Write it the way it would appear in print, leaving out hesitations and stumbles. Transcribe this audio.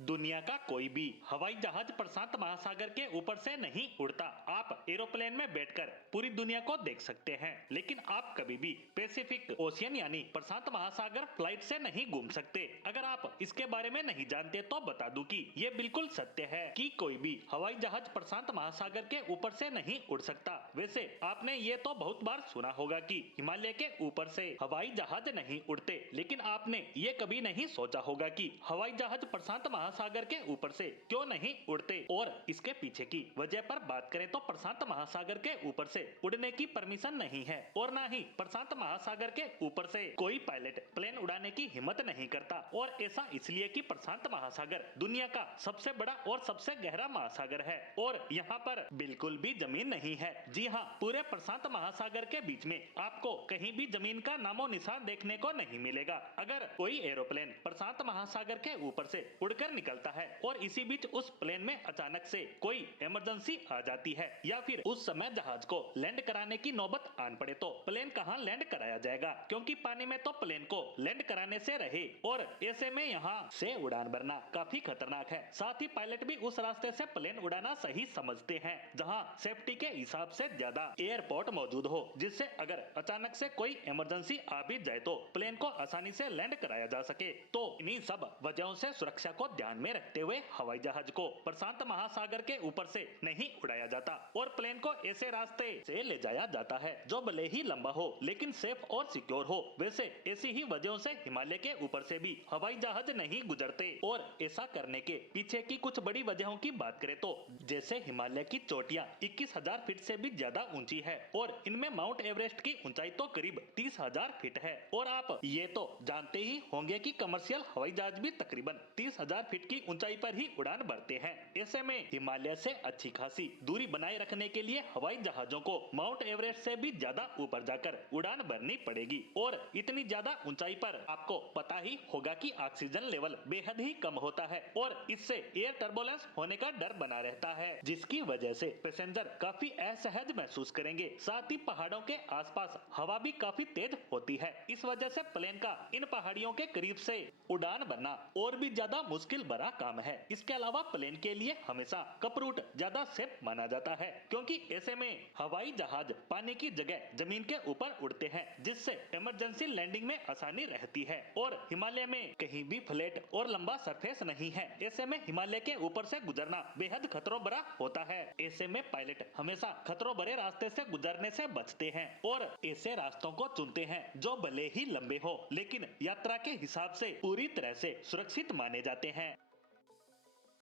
दुनिया का कोई भी हवाई जहाज प्रशांत महासागर के ऊपर से नहीं उड़ता। आप एरोप्लेन में बैठकर पूरी दुनिया को देख सकते हैं, लेकिन आप कभी भी पैसिफिक ओशियन यानी प्रशांत महासागर फ्लाइट से नहीं घूम सकते। अगर आप इसके बारे में नहीं जानते तो बता दूं कि ये बिल्कुल सत्य है कि कोई भी हवाई जहाज प्रशांत महासागर के ऊपर से नहीं उड़ सकता। वैसे आपने ये तो बहुत बार सुना होगा कि हिमालय के ऊपर से हवाई जहाज नहीं उड़ते, लेकिन आपने ये कभी नहीं सोचा होगा कि हवाई जहाज प्रशांत महासागर के ऊपर से क्यों नहीं उड़ते और इसके पीछे की वजह पर बात करें तो प्रशांत महासागर के ऊपर से उड़ने की परमिशन नहीं है और ना ही प्रशांत महासागर के ऊपर से कोई पायलट प्लेन उड़ाने की हिम्मत नहीं करता। और ऐसा इसलिए कि प्रशांत महासागर दुनिया का सबसे बड़ा और सबसे गहरा महासागर है और यहाँ पर बिल्कुल भी जमीन नहीं है। जी हाँ, पूरे प्रशांत महासागर के बीच में आपको कहीं भी जमीन का नामो निशान देखने को नहीं मिलेगा। अगर कोई एरोप्लेन प्रशांत महासागर के ऊपर से उड़कर निकलता है और इसी बीच उस प्लेन में अचानक से कोई इमरजेंसी आ जाती है या फिर उस समय जहाज को लैंड कराने की नौबत आन पड़े तो प्लेन कहां लैंड कराया जाएगा, क्योंकि पानी में तो प्लेन को लैंड कराने से रहे और ऐसे में यहां से उड़ान भरना काफी खतरनाक है। साथ ही पायलट भी उस रास्ते से प्लेन उड़ाना सही समझते हैं जहां सेफ्टी के हिसाब से ज्यादा एयरपोर्ट मौजूद हो, जिससे अगर अचानक से कोई इमरजेंसी आ भी जाए तो प्लेन को आसानी से लैंड कराया जा सके। तो इन्हीं सब वजहों से सुरक्षा को ध्यान में रखते हुए हवाई जहाज को प्रशांत महासागर के ऊपर से नहीं उड़ाया जाता और प्लेन को ऐसे रास्ते से ले जाया जाता है जो भले ही लंबा हो लेकिन सेफ और सिक्योर हो। वैसे ऐसी ही वजहों से हिमालय के ऊपर से भी हवाई जहाज नहीं गुजरते और ऐसा करने के पीछे की कुछ बड़ी वजहों की बात करें तो जैसे हिमालय की चोटियां 21,000 फीट से भी ज्यादा ऊंची है और इनमें माउंट एवरेस्ट की ऊंचाई तो करीब 30,000 फीट है। और आप ये तो जानते ही होंगे कि कमर्शियल हवाई जहाज भी तकरीबन 30,000 फीट की ऊंचाई पर ही उड़ान भरते हैं। ऐसे में हिमालय से अच्छी खासी दूरी बनाए रखने के लिए हवाई जहाजों को माउंट एवरेस्ट से भी ज्यादा ऊपर जाकर उड़ान भरनी पड़ेगी और इतनी ज्यादा ऊंचाई पर आपको पता ही होगा कि ऑक्सीजन लेवल बेहद ही कम होता है और इससे एयर टर्बुलेंस होने का डर बना रहता है, जिसकी वजह से पैसेंजर काफी असहज महसूस करेंगे। साथ ही पहाड़ों के आसपास हवा भी काफी तेज होती है, इस वजह से प्लेन का इन पहाड़ियों के करीब से उड़ान भरना और भी ज्यादा मुश्किल भरा काम है। इसके अलावा प्लेन के लिए हमेशा कप रूट ज्यादा सेफ माना जाता है, क्योंकि ऐसे में हवाई जहाज पानी की जगह जमीन के ऊपर उड़ते हैं, जिससे इमरजेंसी लैंडिंग में आसानी रहती है। और हिमालय में कहीं भी फ्लैट और लंबा सरफेस नहीं है, ऐसे में हिमालय के ऊपर से गुजरना बेहद खतरों भरा होता है। ऐसे में पायलट हमेशा खतरों भरे रास्ते से गुजरने से बचते हैं और ऐसे रास्तों को चुनते हैं जो भले ही लंबे हो लेकिन यात्रा के हिसाब से पूरी तरह से सुरक्षित माने जाते हैं।